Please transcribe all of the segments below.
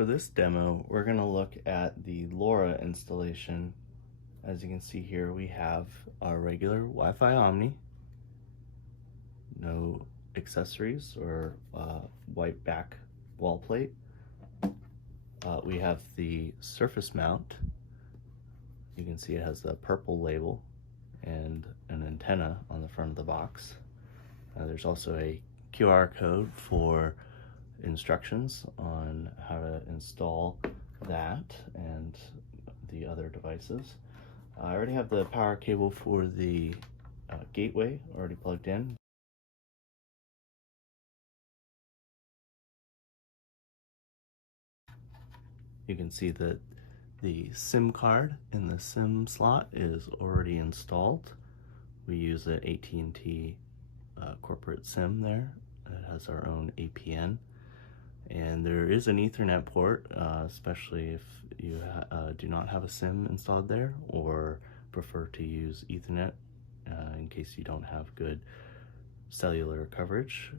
For this demo, we're going to look at the LoRa installation. As you can see here, we have our regular Wi-Fi Omni, no accessories or white back wall plate. We have the surface mount. You can see it has the purple label and an antenna on the front of the box. There's also a QR code for instructions on how to install that and the other devices. I already have the power cable for the gateway already plugged in. You can see that the SIM card in the SIM slot is already installed. We use an AT&T corporate SIM there. It has our own APN. And there is an Ethernet port, especially if you do not have a SIM installed there or prefer to use Ethernet in case you don't have good cellular coverage.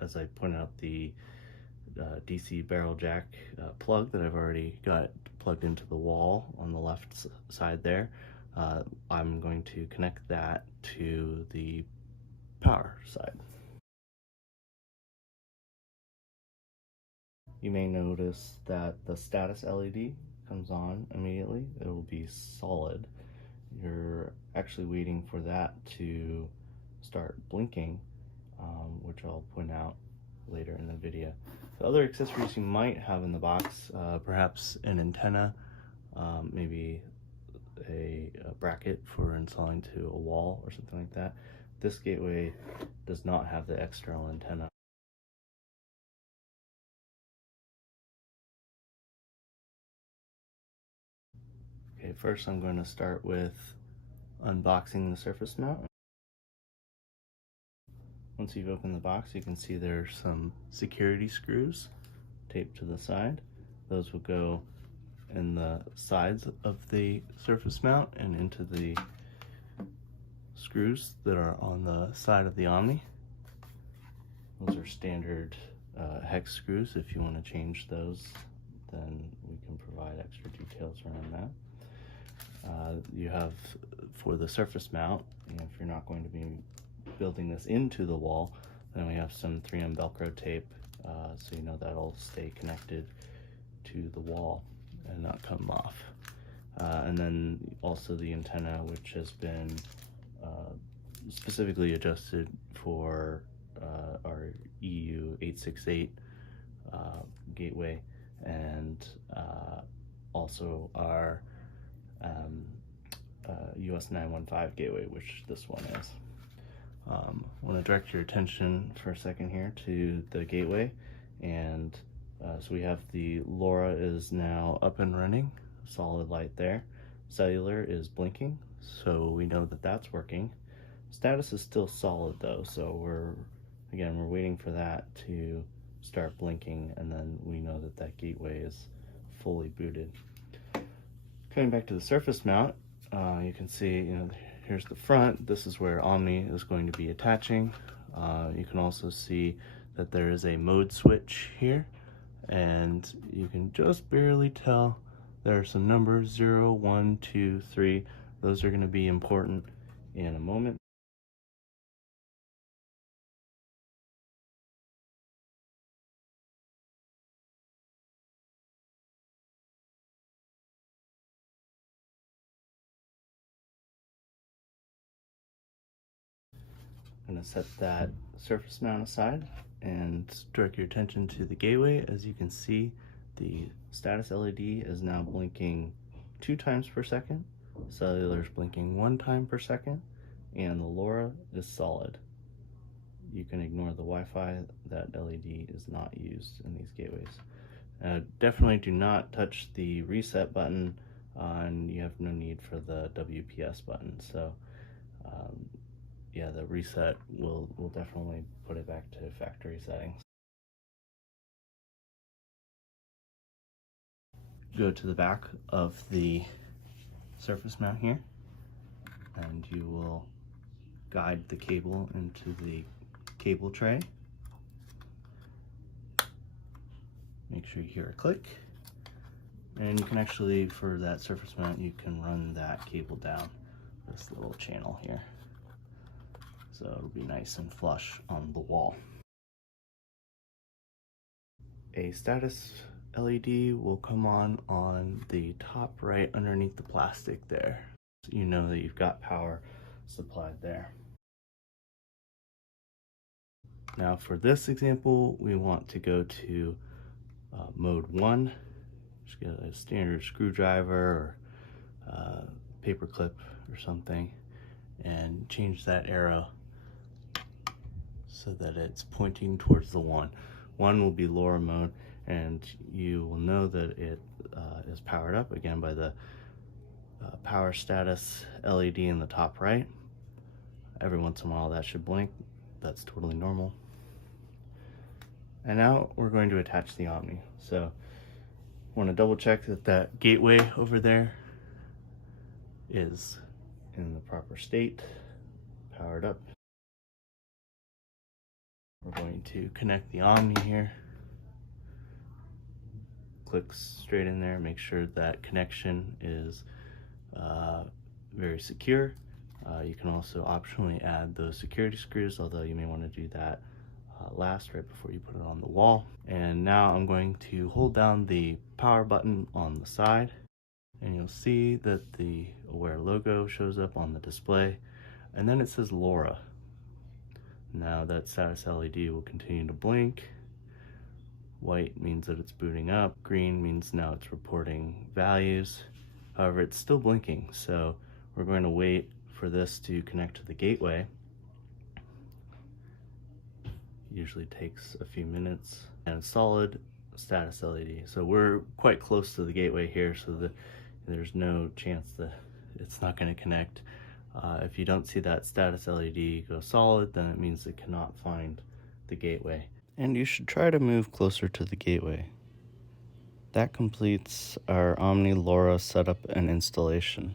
As I pointed out, the DC barrel jack plug that I've already got plugged into the wall on the left side there, I'm going to connect that to the power side. You may notice that the status LED comes on immediately. It will be solid. You're actually waiting for that to start blinking, which I'll point out later in the video. The other accessories you might have in the box, perhaps an antenna, maybe a bracket for installing to a wall or something like that. This gateway does not have the external antenna. Okay, first I'm going to start with unboxing the surface mount. Once you've opened the box, you can see there's some security screws taped to the side. Those will go in the sides of the surface mount and into the screws that are on the side of the Omni. Those are standard hex screws. If you want to change those, then we can provide extra details around that. You have, for the surface mount, if you're not going to be building this into the wall, then we have some 3M Velcro tape, so you know that'll stay connected to the wall and not come off. And then also the antenna, which has been specifically adjusted for our EU 868 gateway, and also our US 915 gateway, which this one is. I want to direct your attention for a second here to the gateway, and so we have the LoRa is now up and running, solid light there. Cellular is blinking, so we know that that's working. Status is still solid though, so we're waiting for that to start blinking, and then we know that that gateway is fully booted. Coming back to the surface mount, you can see, here's the front. This is where Omni is going to be attaching. You can also see that there is a mode switch here, and you can just barely tell there are some numbers, 0, 1, 2, 3. Those are going to be important in a moment. I'm going to set that surface mount aside and direct your attention to the gateway. As you can see, the status LED is now blinking 2 times per second, cellular is blinking 1 time per second, and the LoRa is solid. You can ignore the Wi-Fi. That LED is not used in these gateways. Definitely do not touch the reset button, and you have no need for the WPS button. So yeah, the reset will definitely put it back to factory settings. Go to the back of the surface mount here, and you will guide the cable into the cable tray. make sure you hear a click. And you can actually, for that surface mount, you can run that cable down this little channel here. So it'll be nice and flush on the wall. A status LED will come on the top right underneath the plastic there. So you know that you've got power supplied there. Now for this example, we want to go to mode 1. Just get a standard screwdriver or paper clip or something and change that arrow so that it's pointing towards the 1. 1 will be LoRa mode, and you will know that it is powered up again by the power status LED in the top right. Every once in a while that should blink. That's totally normal. And now we're going to attach the Omni. So I want to double check that that gateway over there is in the proper state, powered up. We're going to connect the Omni here. Click straight in there, make sure that connection is very secure. You can also optionally add those security screws, although you may want to do that last, right before you put it on the wall. And now I'm going to hold down the power button on the side, and you'll see that the Awair logo shows up on the display, and then it says LoRa. Now that status LED will continue to blink. White means that it's booting up. Green means now it's reporting values. However, it's still blinking, so we're going to wait for this to connect to the gateway. Usually takes a few minutes. And solid status LED. So we're quite close to the gateway here, so that there's no chance that it's not going to connect. If you don't see that status LED go solid, then it means it cannot find the gateway. And you should try to move closer to the gateway. That completes our Omni LoRa setup and installation.